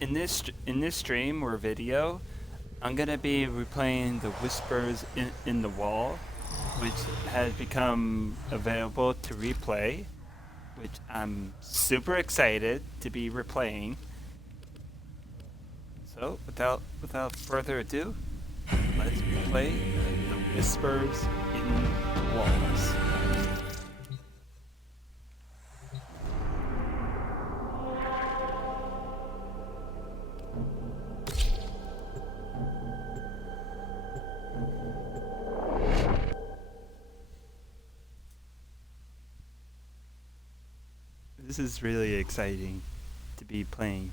In this stream or video, I'm gonna be replaying the whispers in the wall, which has become available to replay, which I'm super excited to be replaying. So without further ado, let's replay the whispers in the walls. This is really exciting to be playing.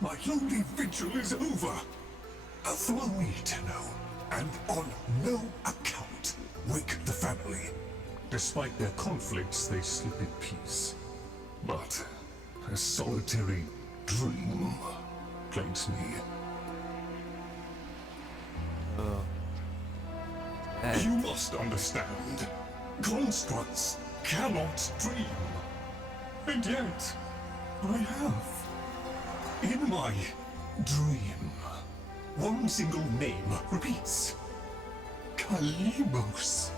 My lonely vigil is over. Follow me, Tenno, and on no account wake the family. Despite their conflicts, they sleep in peace. But a solitary dream plagues me. You must understand. Constructs cannot dream. And yet, I have. In my dream, one single name repeats. Kalimos.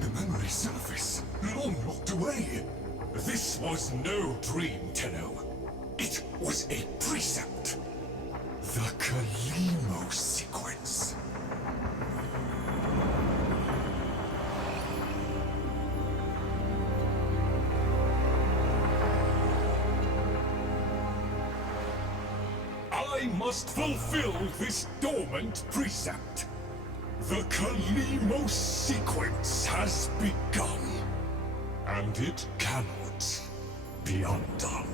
The memory surface, long locked away. This was no dream, Tenno. It was a precept. The Kalimos sequence. must fulfill this dormant precept. The Kalimos sequence has begun, and it cannot be undone.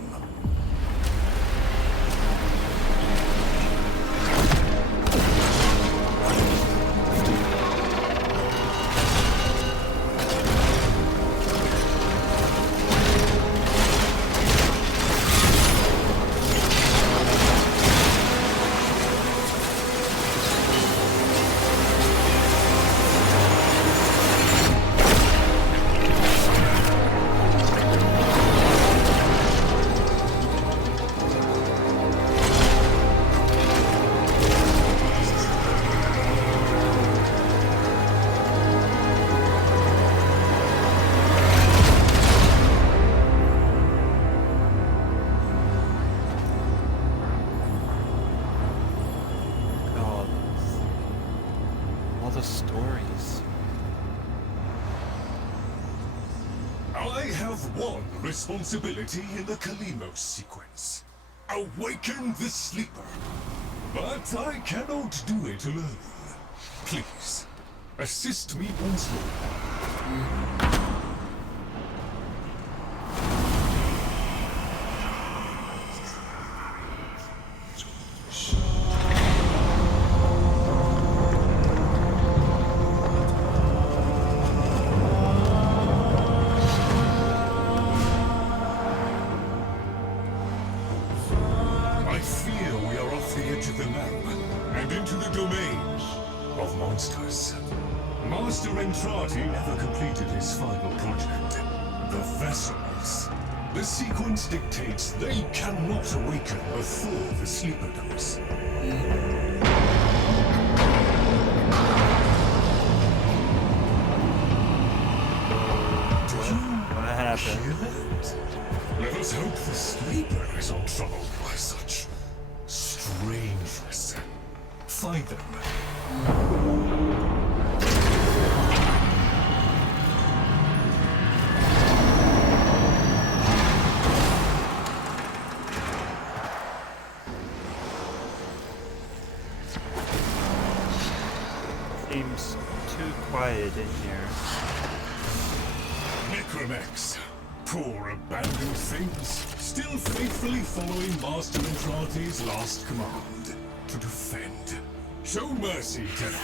Stories. I have one responsibility in the Kalimos sequence. Awaken the sleeper. But I cannot do it alone. Please, assist me once more. Master Entrati never completed his final project, the vessels. The sequence dictates they cannot awaken before the sleeper does. What happened? Hear that? Let us hope the sleeper is untroubled by such strangeness. Find them. Seems too quiet in here. Necromex, poor abandoned things, still faithfully following Master Entrati's last command to defend. Show mercy to them.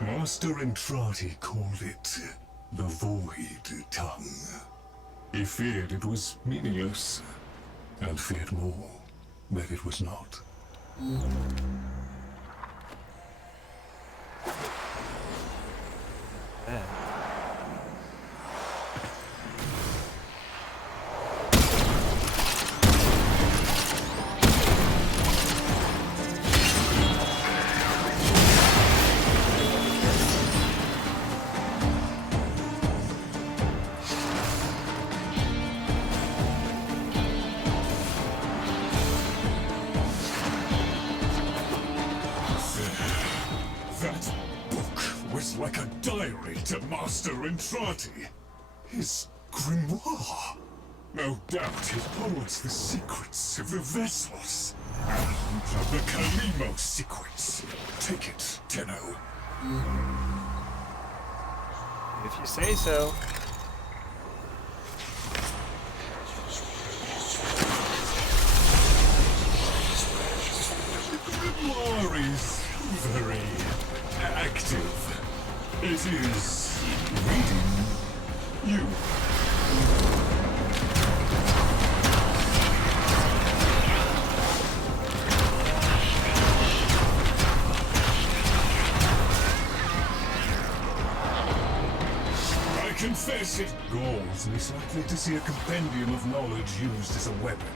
Master Entrati called it the Void Tongue. He feared it was meaningless, and feared more that it was not. Yeah. That book was like a diary to Master Entrati. His grimoire. No doubt it holds the secrets of the vessels. And of the Kalimos sequence. Take it, Tenno. If you say so. The grimoire is very active. It is reading you. I confess it galls me slightly to see a compendium of knowledge used as a weapon.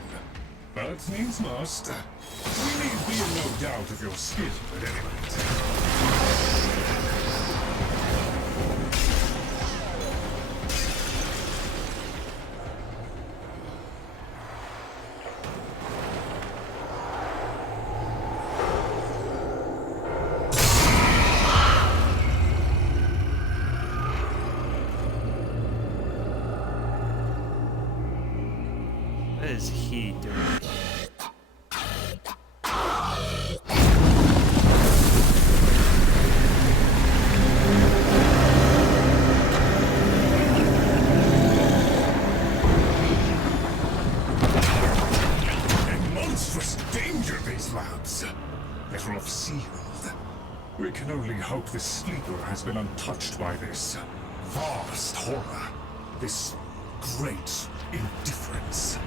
But needs must. We need be in no doubt of your skill at any rate. What is he doing? Better off sealed. We can only hope the sleeper has been untouched by this vast horror, this great indifference.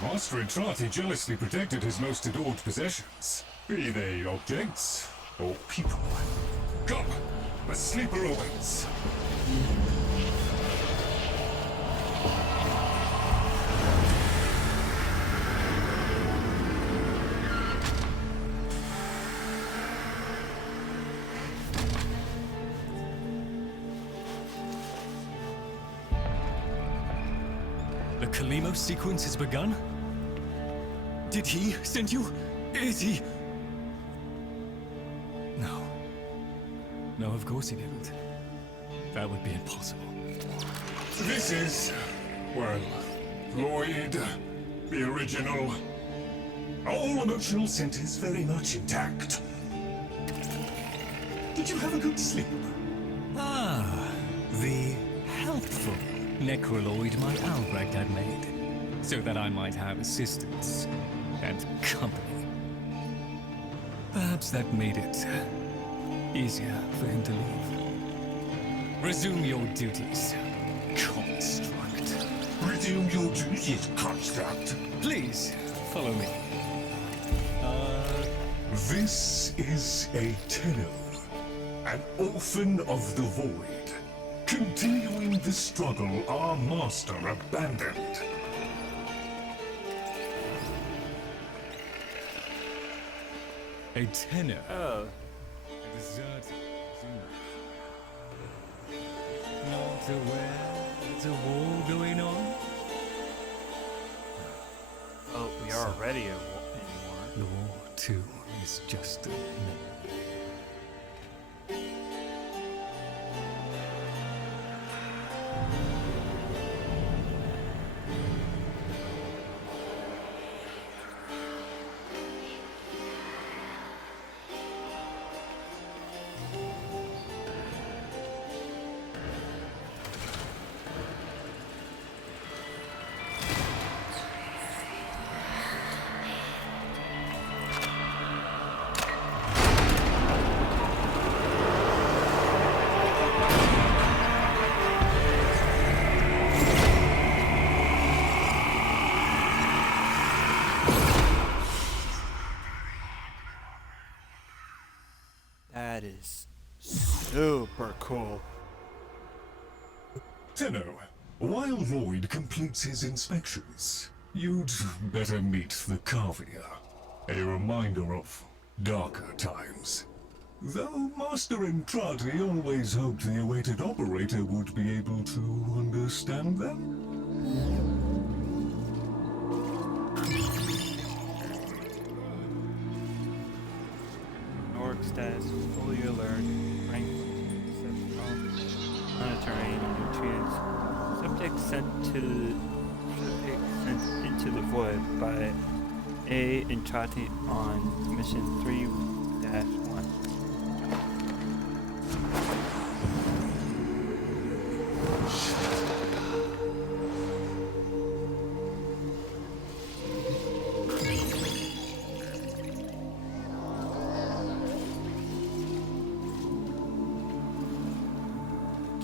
Master Entrati jealously protected his most adored possessions, be they objects or people. Come, the sleeper awaits. The Kalimo sequence has begun? Did he send you? Is he? No. No, of course he didn't. That would be impossible. This is, well, Lloyd, the original. All emotional centers very much intact. Did you have a good sleep? Ah, the healthful necroloid my Albrecht had made, so that I might have assistance and company. Perhaps that made it easier for him to leave. Resume your duties, construct. Resume your duties, construct. Please, follow me. This is a Tenno, an orphan of the void, continuing the struggle our master abandoned. A Tenno. Oh, A deserted Zuma. Not aware there's a war going on? oh, we are already in war. The war, too, is just a memory. is super cool. Tenno, while Lloyd completes his inspections, you'd better meet the Carvier. A reminder of darker times. Though Master Entrati always hoped the awaited operator would be able to understand them. Orc status fully alert. Rank exceptional. Monitoring nutrients. Subject sent into the void by A. Entrati on mission 3-1.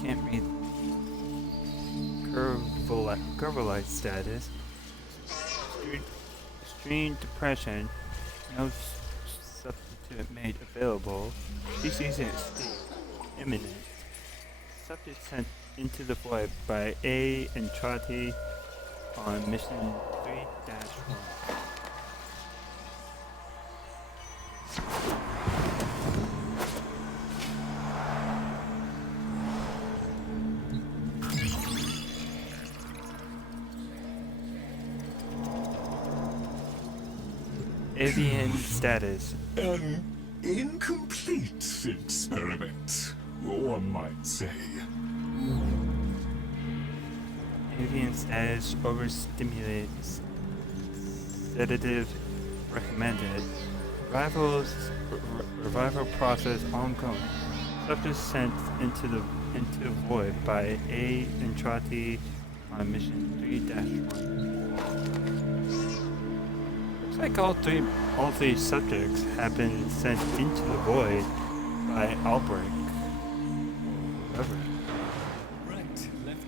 Can't read Curvolite status. Extreme depression. No substitute made available. Species in state. Imminent. Subject sent into the void by A. Entrati on mission 3-1. Avian status. An incomplete experiment, one might say. Avian status overstimulated. Sedative recommended. Revival process ongoing. Subject sent into void by A. Entrati on mission 3-1. Looks like all three subjects have been sent into the void by Albrecht. Whoever. Right, left.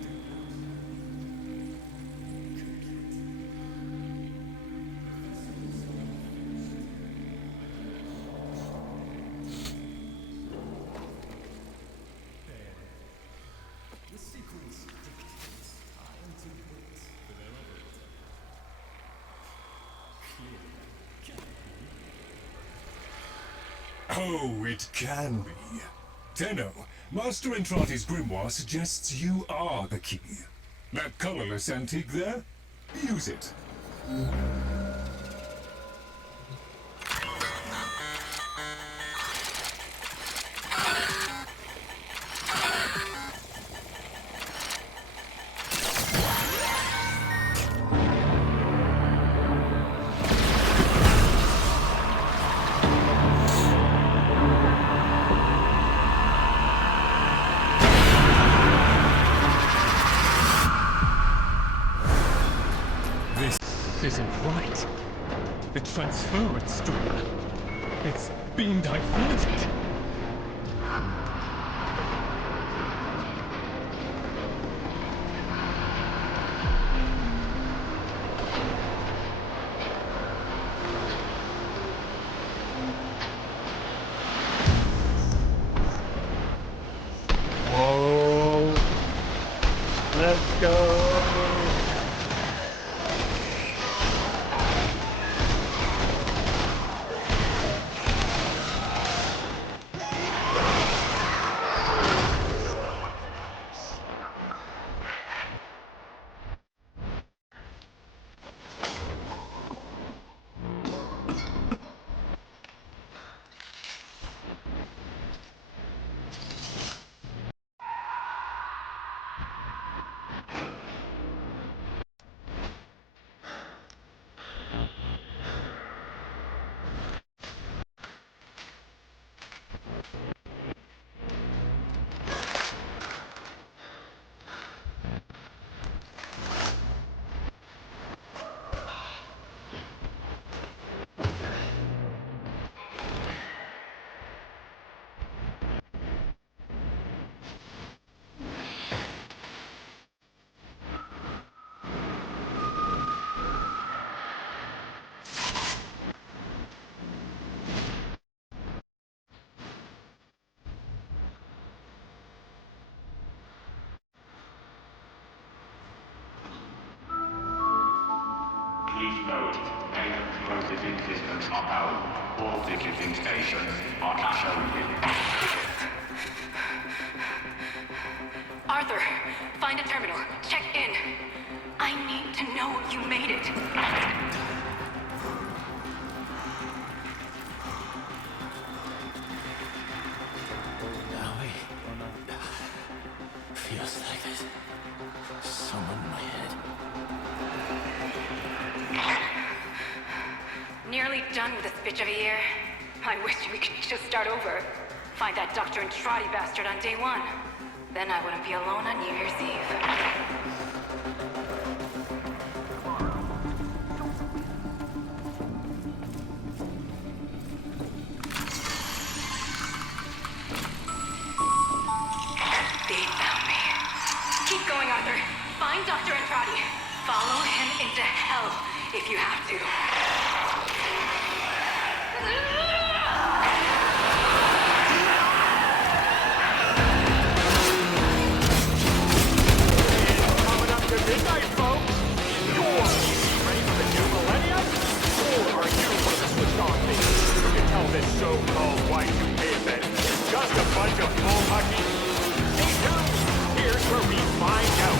The sequence dictates I am to wait for their operator. Oh, it can be. Tenno, Master Entrati's grimoire suggests you are the key. That colorless antique there? Use it. This isn't right. The transference stream. It's being diverted. Whoa! Let's go! Note, main processing systems are powered. All ticketing stations are cash only. Arthur, find a terminal. Check in. I need to know you made it. Howie. Feels like there's someone in my head. Nearly done with this bitch of a year. I wish we could just start over. Find that doctor and trotty bastard on day one. Then I wouldn't be alone on New Year's Eve. They found me. Keep going, Arthur. Find Dr. Andrade. Follow him into hell if you have to. Coming up to midnight, folks. You're ready for the new millennium? Or are you one of the switched on things who can tell this so-called Y2K event is just a bunch of bullpucky? Stay tuned. Here's where we find out.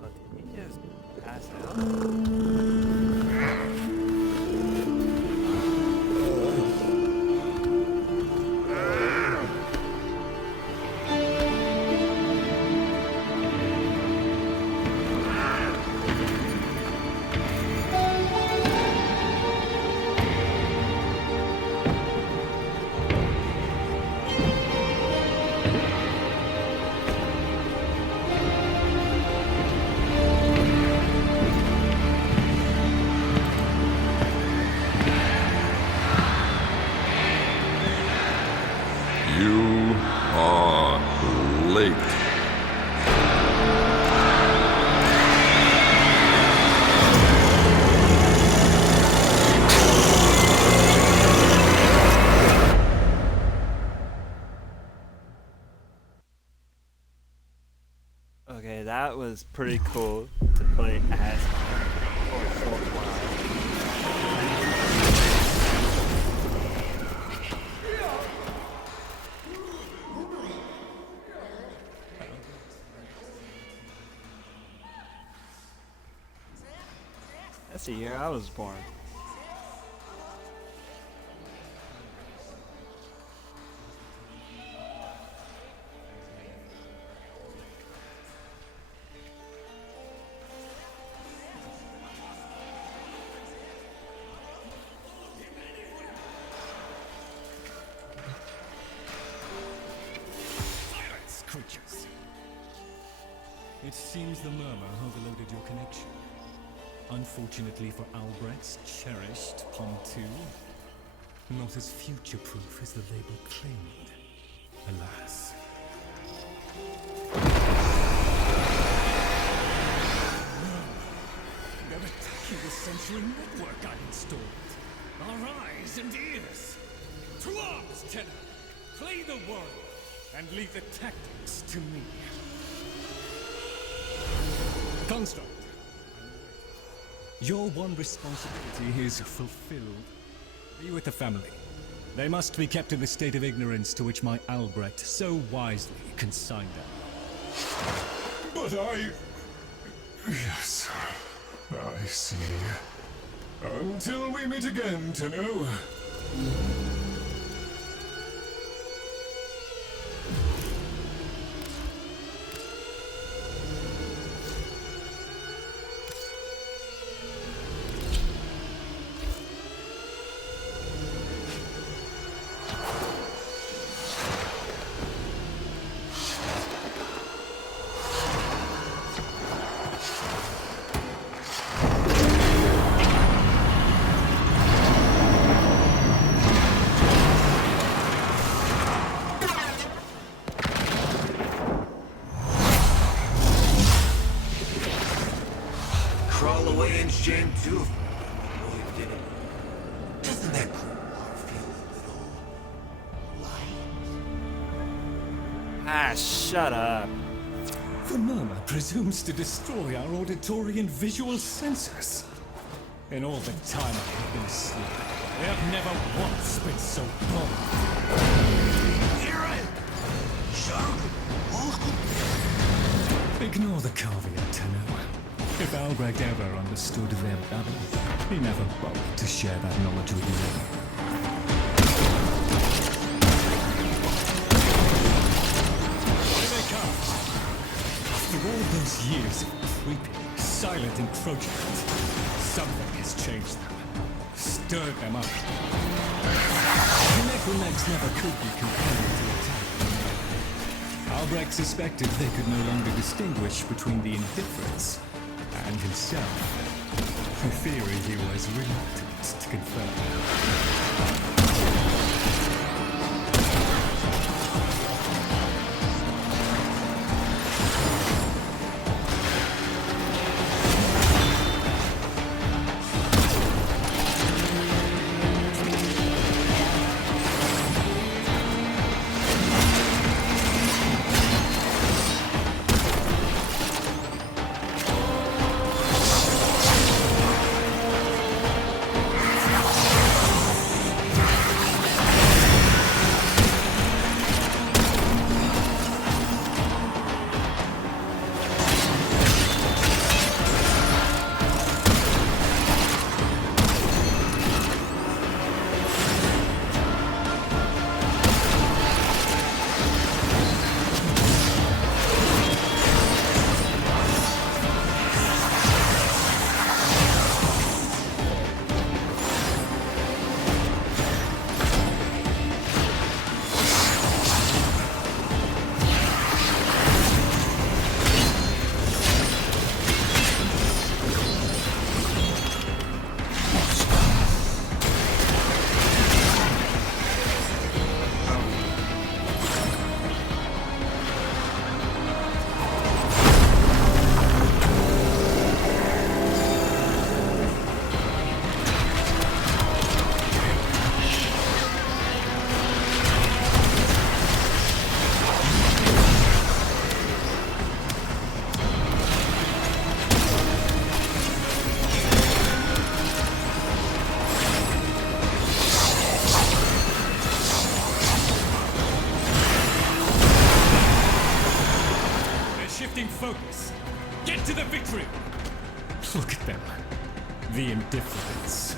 Well, did he just pass out? You are late. Okay, that was pretty cool to play as for a short while. That's the year I was born. Silence, creatures. It seems the murmur overloaded your connection. Unfortunately for Albrecht's cherished Pom-2, not as future-proof as the label claimed. Alas. They're attacking the sensory network I installed. Our eyes and ears. To arms, Tenno! Play the warrior, and leave the tactics to me. Construct. Your one responsibility is fulfilled. Be with the family. They must be kept in the state of ignorance to which my Albrecht so wisely consigned them. But I... Yes, I see. Until we meet again, Tenno. Crawl away and shame too. Oh, you did it. Doesn't that crew feel a little light? Ah, shut up. The murmur presumes to destroy our auditory and visual senses. In all the time I have been asleep, they have never once been so bold. Ignore the caveat, Tenno. If Albrecht ever understood their babble, he never bothered to share that knowledge with me. Here they come. After all those years of creeping, silent encroachment, something has changed them, stirred them up. The necrolegs never could be compelled to attack. Albrecht suspected they could no longer distinguish between the indifference and himself. A theory he was reluctant to confirm. Focus! Get to the victory! Look at them. The indifference.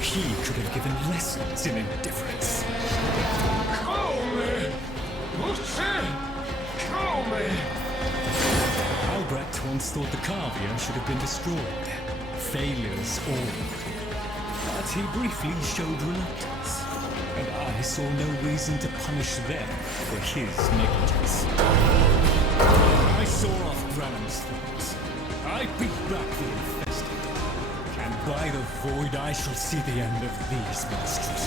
He could have given lessons in indifference. Come! Come! Albrecht once thought the Carvia should have been destroyed. Failures all. But he briefly showed reluctance. And I saw no reason to punish them for his negligence. I saw off Branham's things. I beat back the infested. And by the void I shall see the end of these monsters.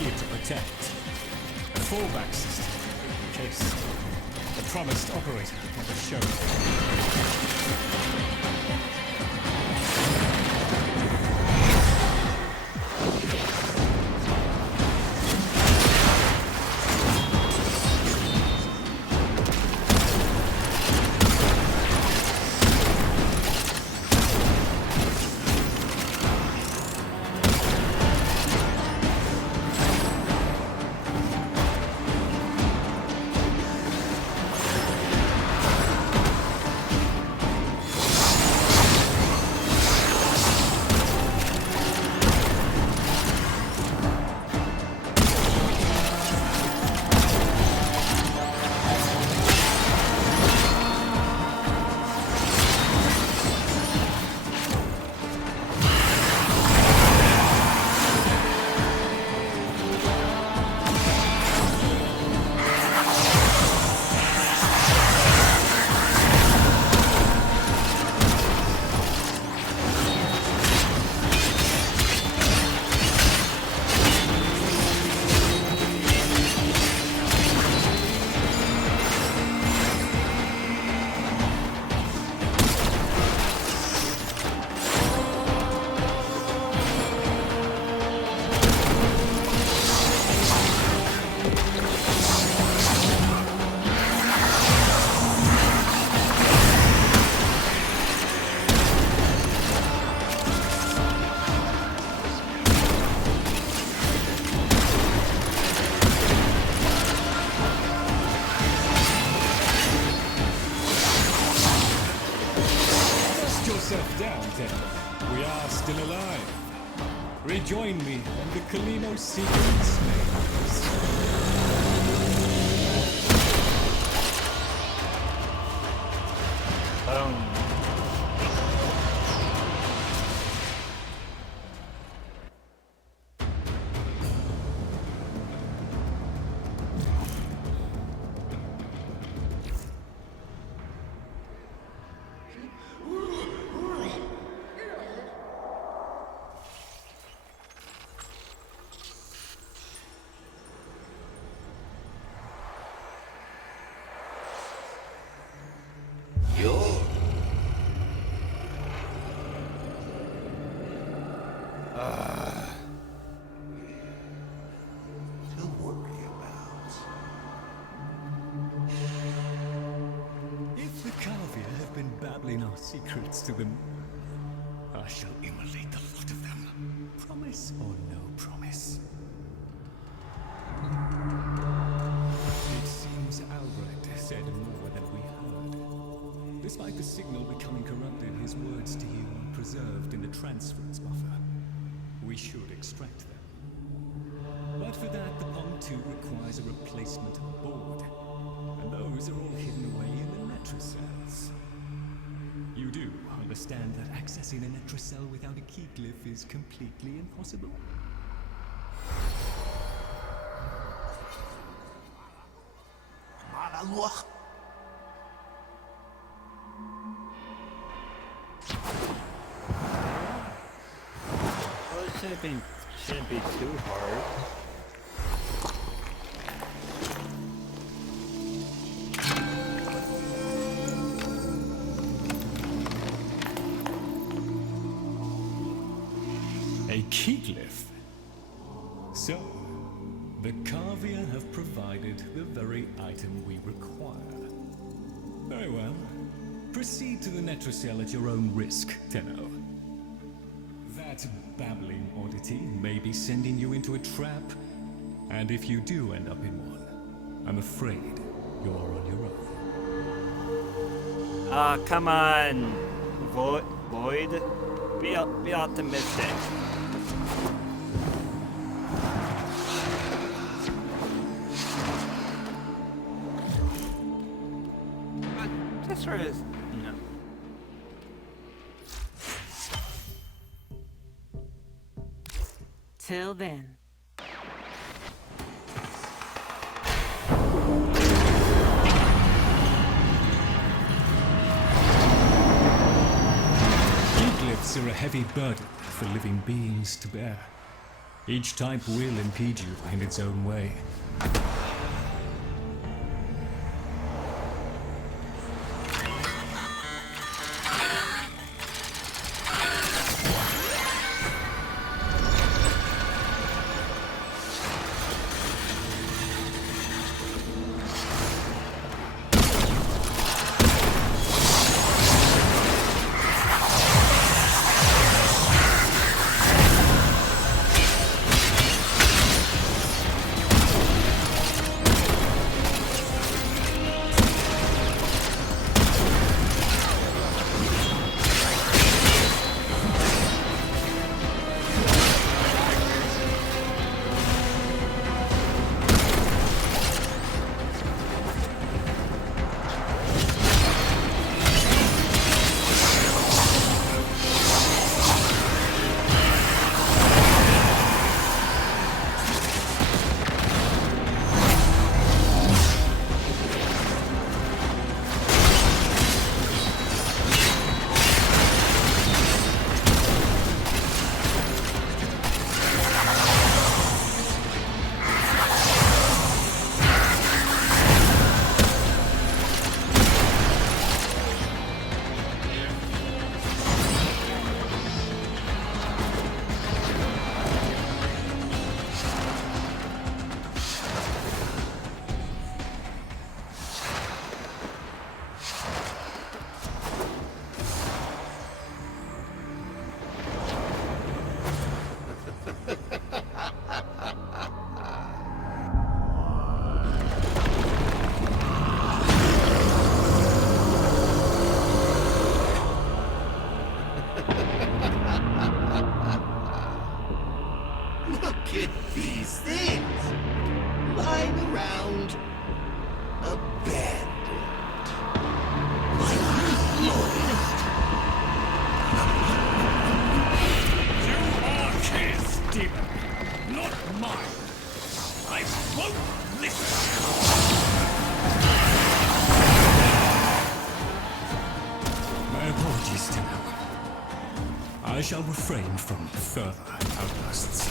here to protect. A fallback system, in case the promised operator never showed. Down, Tenno. We are still alive. Rejoin me on the Kalino secret snails. Our secrets to them, I shall immolate the lot of them. Promise or no promise? It seems Albrecht said more than we heard. Despite the signal becoming corrupted, his words to you are preserved in the transference buffer. We should extract them. But for that, the Pom-2 requires a replacement board. And those are all hidden away in the Netrocels. You do understand that accessing a Netrocell without a key glyph is completely impossible? Well, it shouldn't be too hard. A key glyph? So, the Carvia have provided the very item we require. Very well. Proceed to the Netrocell at your own risk, Tenno. That babbling oddity may be sending you into a trap, and if you do end up in one, I'm afraid you're on your own. Come on, Void. Be optimistic. But this sort of, no. Till then. Glyphs are a heavy burden for living beings to bear. Each type will impede you in its own way. Look at these things lying around, abandoned. My Lord. You are his demon, not mine. I won't listen. My apologies, Tenno. I shall refrain from further outbursts.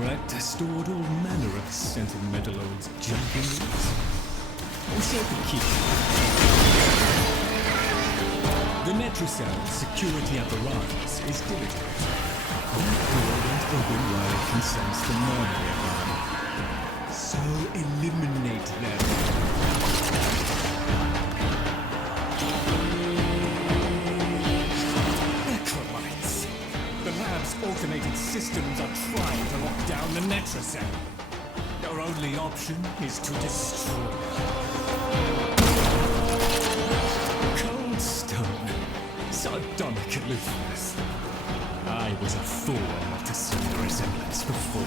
where I stored all manner of sentimental old junk in these. Also the key. The Netrocell security apparatus is diligent. That door won't open while it can sense the money around. So eliminate them. Necromites! The lab's automated systems are trying to lock down the Netrocell. Your only option is to destroy. Cold stone. Sardonic aloofness. I was a fool not to see the resemblance before.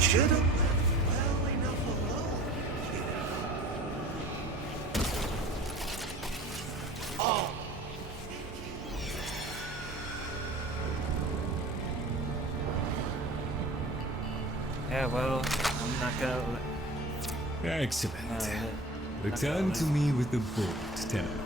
Should have left well enough alone. Oh. Yeah, well, I'm not gonna. Excellent. Return to me with the bolt, Tenno.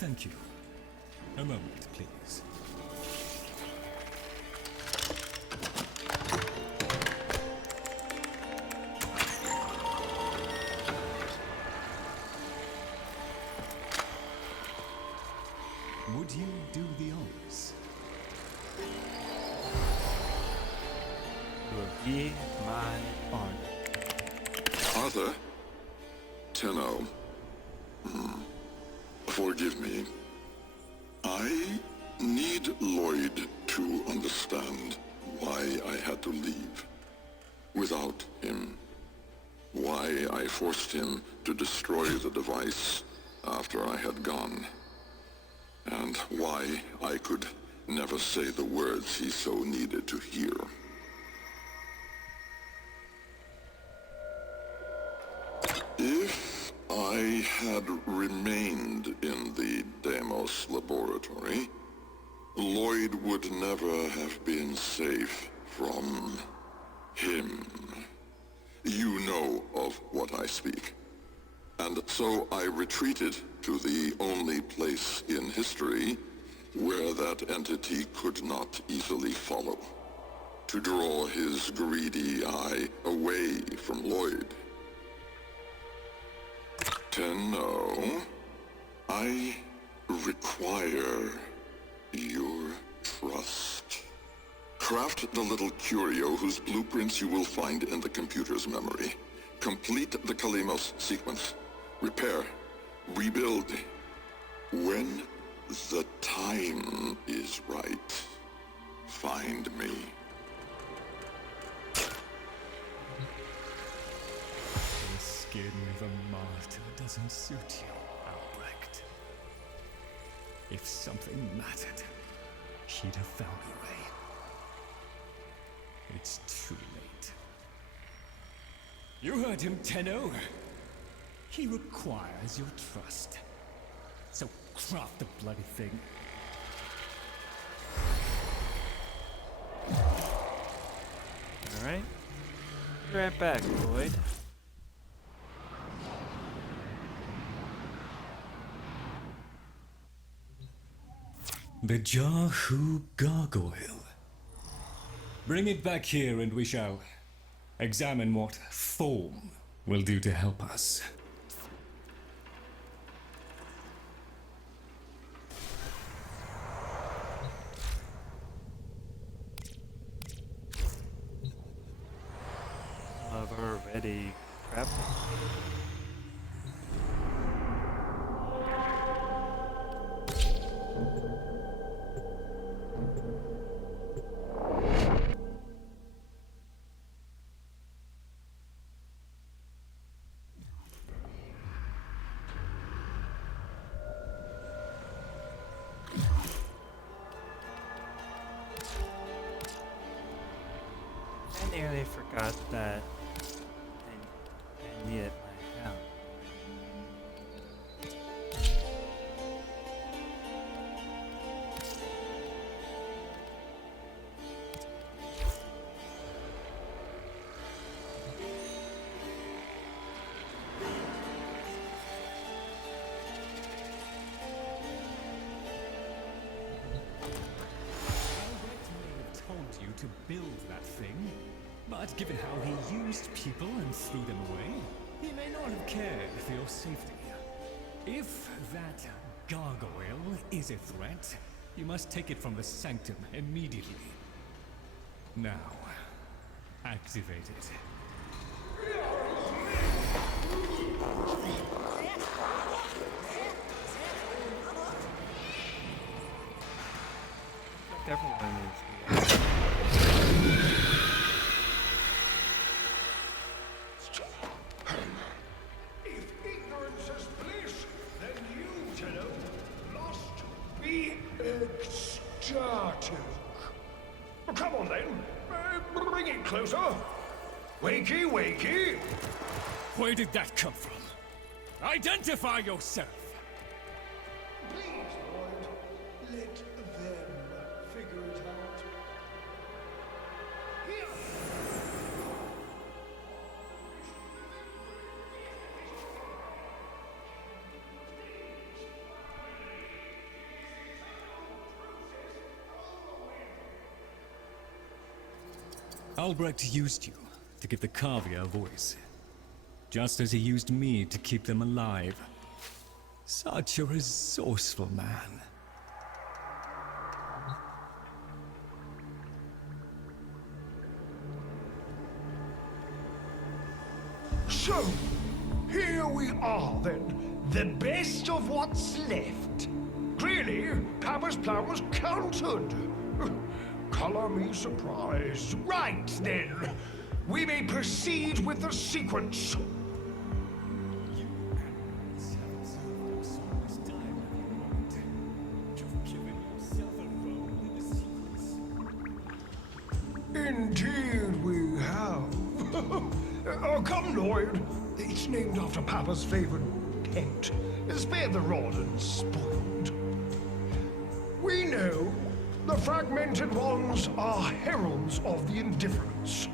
Thank you. A moment, please. Would you do the honors? Will be my honor. Arthur? Tenno. Forgive me. I need Lloyd to understand why I had to leave without him. Why I forced him to destroy the device after I had gone. And why I could never say the words he so needed to hear. If I had remained in the Deimos laboratory, Lloyd would never have been safe from him. You know of what I speak. And so I retreated to the only place in history where that entity could not easily follow, to draw his greedy eye away from Lloyd. Tenno, I require your trust. Craft the little curio whose blueprints you will find in the computer's memory. Complete the Kalemos sequence. Repair. Rebuild. When the time is right, find me. The skin of a martyr doesn't suit you, Albrecht. If something mattered, he'd have found a way. It's too late. You heard him, Tenno. He requires your trust. So craft the bloody thing. Alright. Be right back, Lloyd. The Jahu gargoyle. Bring it back here and we shall examine what form will do to help us. I've already crap. I nearly forgot that I needed my help. Told you to build that thing, but given how he used people and threw them away, he may not have cared for your safety. If that gargoyle is a threat, you must take it from the sanctum immediately. Now, activate it. Everyone is. If ignorance is bliss, then you, Tenno, must be ecstatic. Come on then, bring it closer. Wakey, wakey. Where did that come from? Identify yourself! Please, Lloyd, let them figure it out. Here. Albrecht used you to give the Kavia a voice, just as he used me to keep them alive. Such a resourceful man. So, here we are then, the best of what's left. Clearly, Papa's plan was countered. Color me surprised. Right then, we may proceed with the sequence. Indeed we have. Oh, come, Lloyd. It's named after Papa's favorite pet. Spare the rod and spoiled. We know the fragmented ones are heralds of the indifference.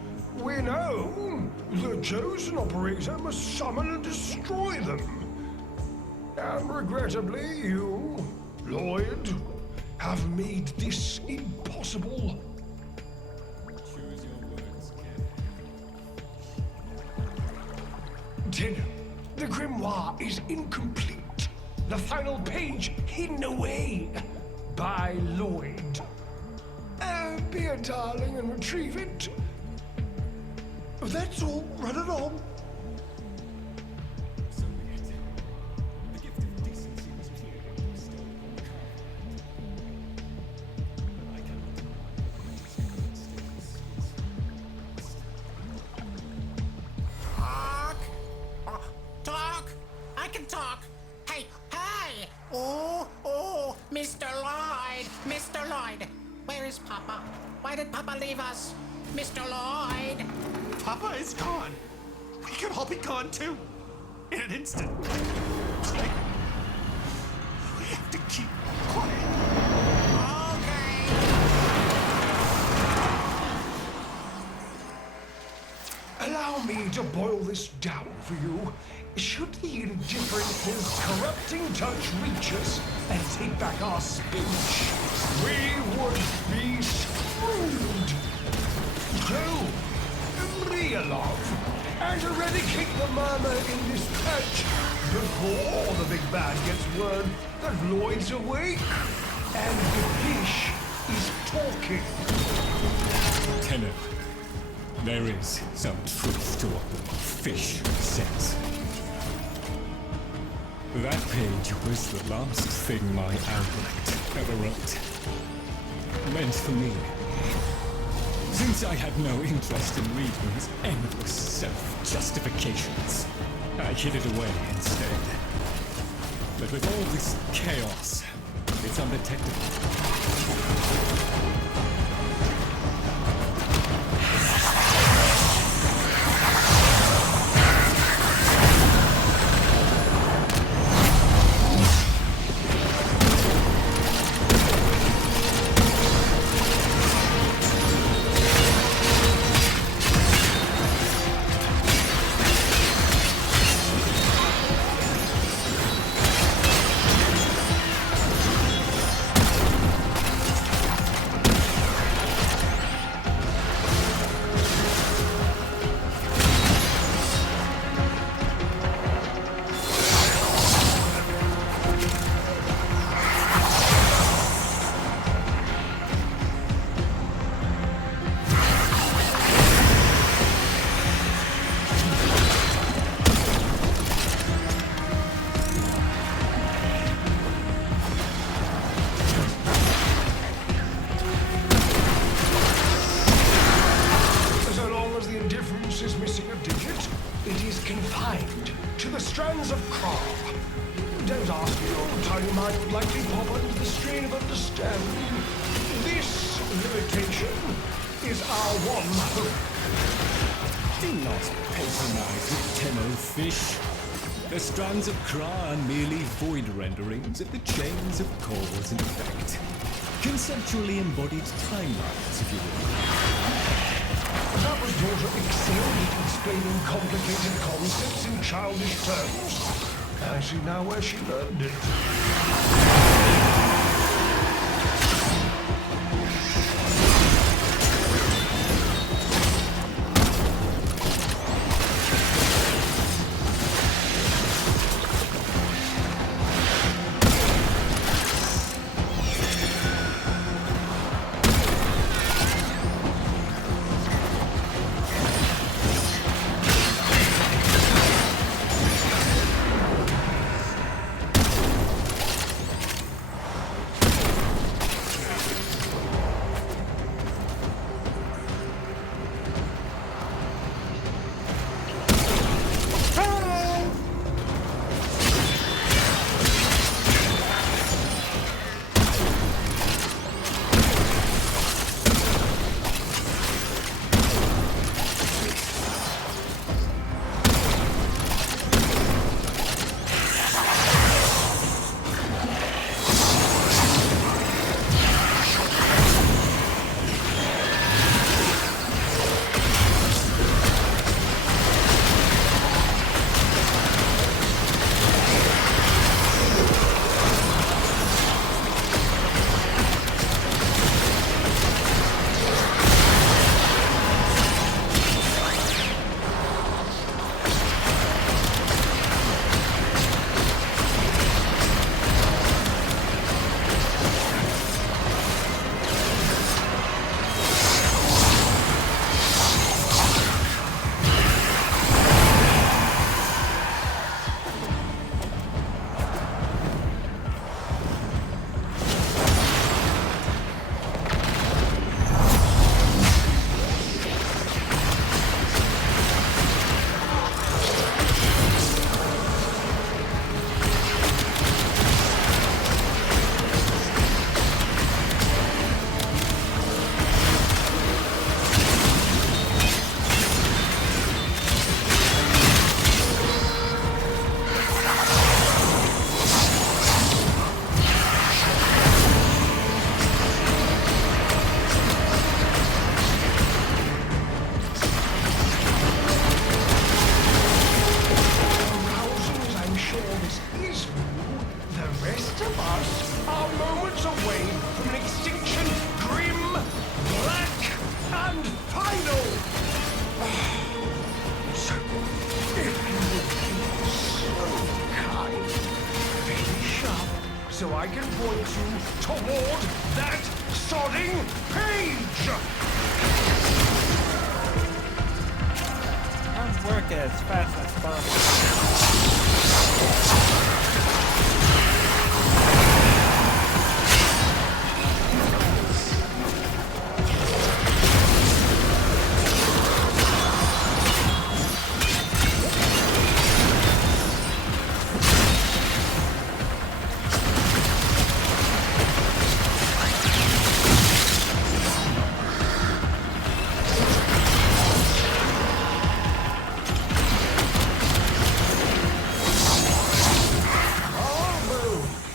We know the chosen operator must summon and destroy them. And regrettably, you, Lloyd, have made this impossible. Choose your words carefully. Tenno, the grimoire is incomplete. The final page hidden away by Lloyd. Be a darling and retrieve it. That's all. Run along. So be it. The gift of decency was clearly bestowed upon the Carver. But I cannot deny that his current status is Talk! I can talk! Hey! Hey! Oh! Mr. Lloyd! Mr. Lloyd! Where is Papa? Why did Papa leave us? Mr. Lloyd! Papa is gone. We could all be gone too. In an instant. Like, we have to keep quiet. Okay! Allow me to boil this down for you. Should the indifference's corrupting touch reach us and take back our speech, we would be screwed. So, be a love and eradicate the murmur in this patch before the big bad gets word that Lloyd's awake and the fish is talking. Tenno, there is some truth to what the fish says. That page was the last thing my Albrecht ever wrote. Meant for me. Since I had no interest in reading his endless self-justifications, I hid it away instead. But with all this chaos, it's undetectable. Don't ask me, your tiny mind would likely pop under the strain of understanding. This limitation is our one hope. Do not patronize the Tenno fish. The strands of Kra are merely void renderings of the chains of cause and effect. Conceptually embodied timelines, if you will. Papa's daughter excelled at explaining complicated concepts in childish terms. I see now where she learned it. kind. Finish up so I can point you toward that sodding page! I'm working as fast as possible.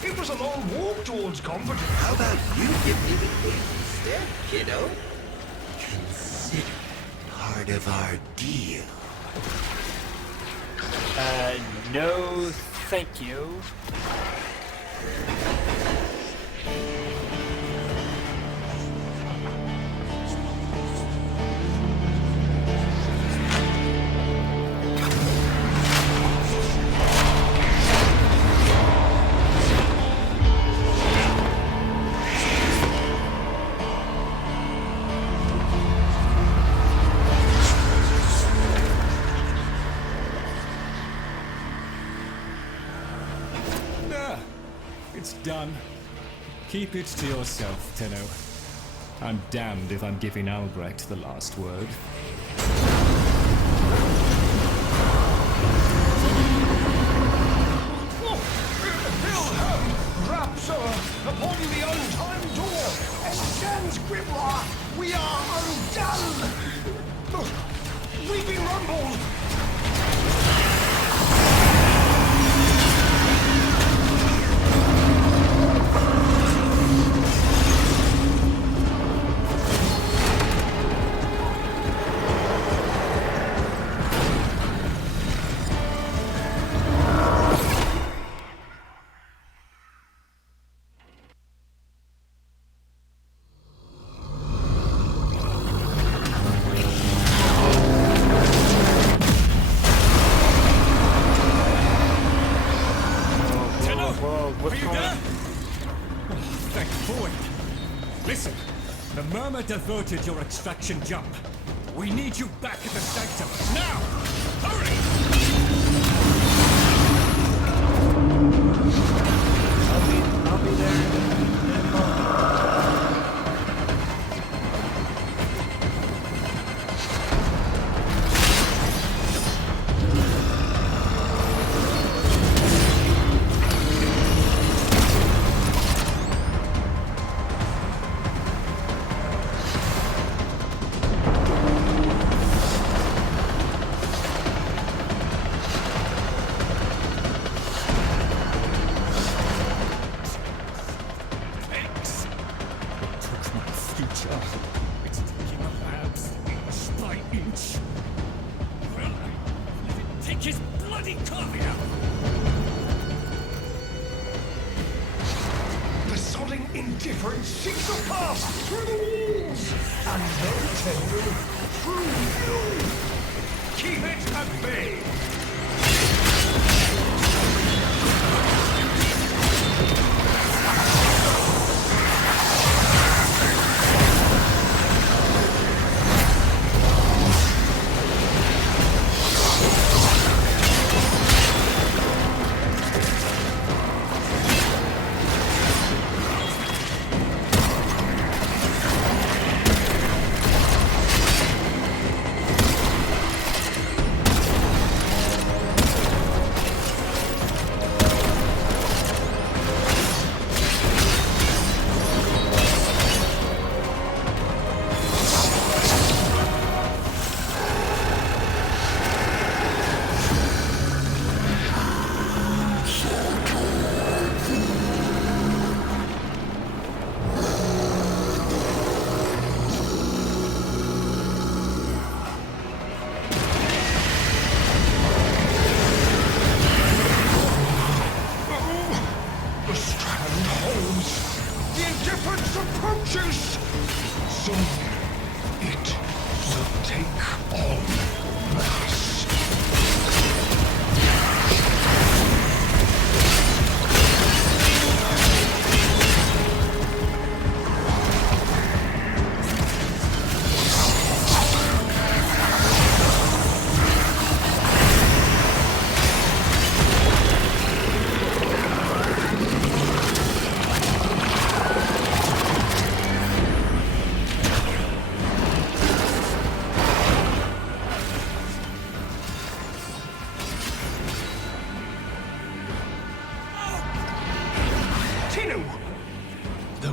It was a long walk towards confidence. How about you give me the hint instead, kiddo? Consider it part of our deal. No, thank you. It's done. Keep it to yourself, Tenno. I'm damned if I'm giving Albrecht the last word. Raps upon the untimed door, and stands Grimoire. We are undone. We've been rumbled. Are you there? Oh, thank Boyd. Listen, the Murmur diverted your extraction jump. We need you back at the sanctum. Now! Hurry! I'll be there in a moment. It's taking the labs inch by inch. Well, let it take his bloody coffee out. The sodding indifference seeks a path through the walls, and then Tenno through you. Keep it at bay.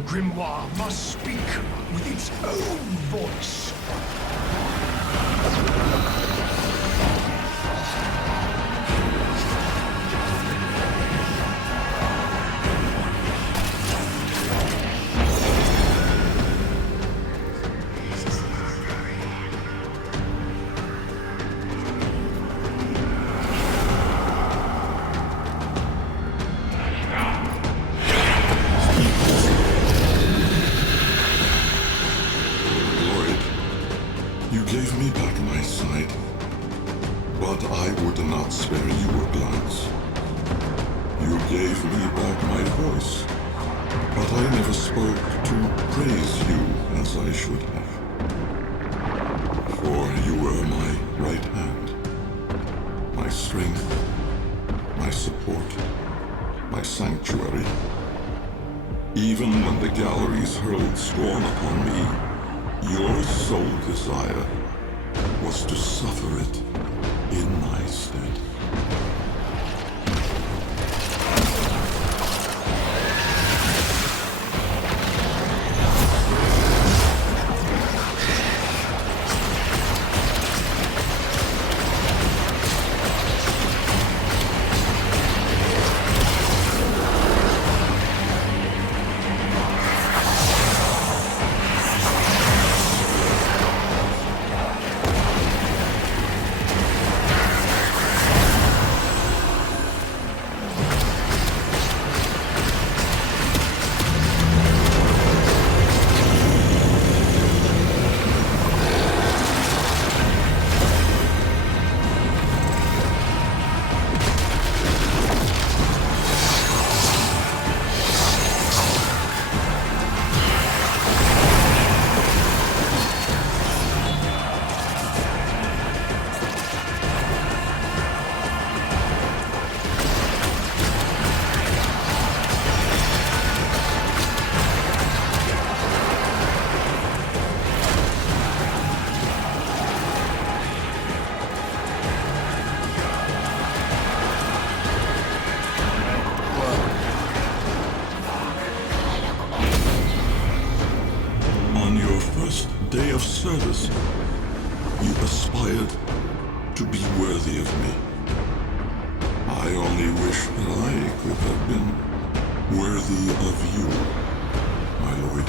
grimoire must speak with its own voice. You gave me back my sight, but I would not spare you a glance. You gave me back my voice, but I never spoke to praise you as I should have. For you were my right hand, my strength, my support, my sanctuary. Even when the galleries hurled scorn upon me, your sole desire was to suffer it in my stead. Day of service, you aspired to be worthy of me. I only wish that I could have been worthy of you, my lord.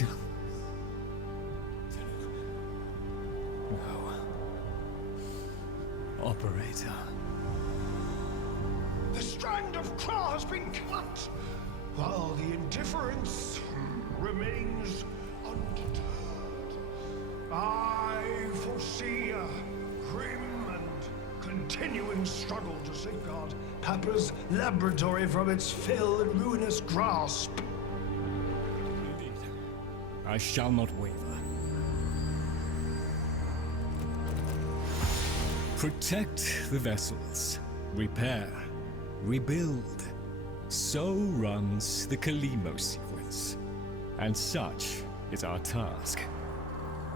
still. No. Operator. The strand of claw has been cut, while the indifference remains undeterred. I foresee a grim and continuing struggle to safeguard Papa's laboratory from its fell and ruinous grasp. Indeed. I shall not waver. Protect the vessels. Repair. Rebuild. So runs the Kalimo sequence. And such is our task.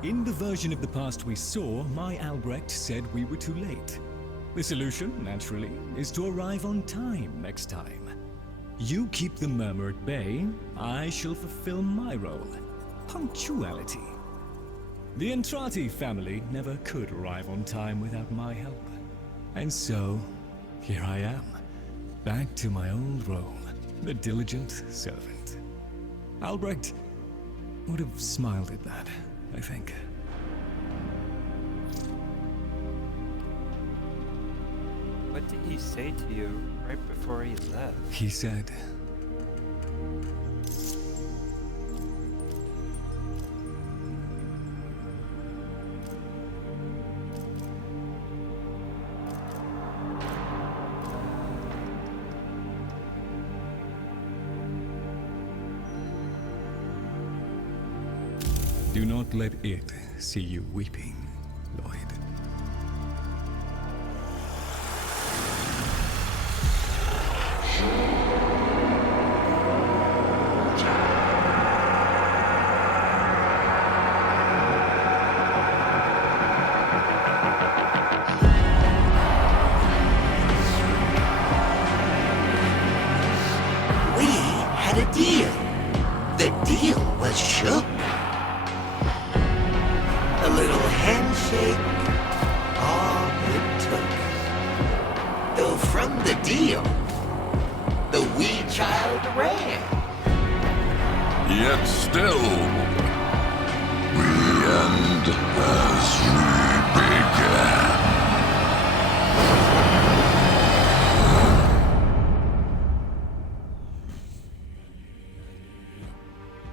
In the version of the past we saw, my Albrecht said we were too late. The solution, naturally, is to arrive on time next time. You keep the murmur at bay, I shall fulfill my role. Punctuality. The Entrati family never could arrive on time without my help. And so, here I am, back to my old role, the diligent servant. Albrecht would have smiled at that, I think. What did he say to you right before he left? He said, "Do not let it see you weeping, Lloyd." We had a deal. The deal was shook. A little handshake, all it took. Though from the deal, the wee child ran. Yet still, the end has re-began.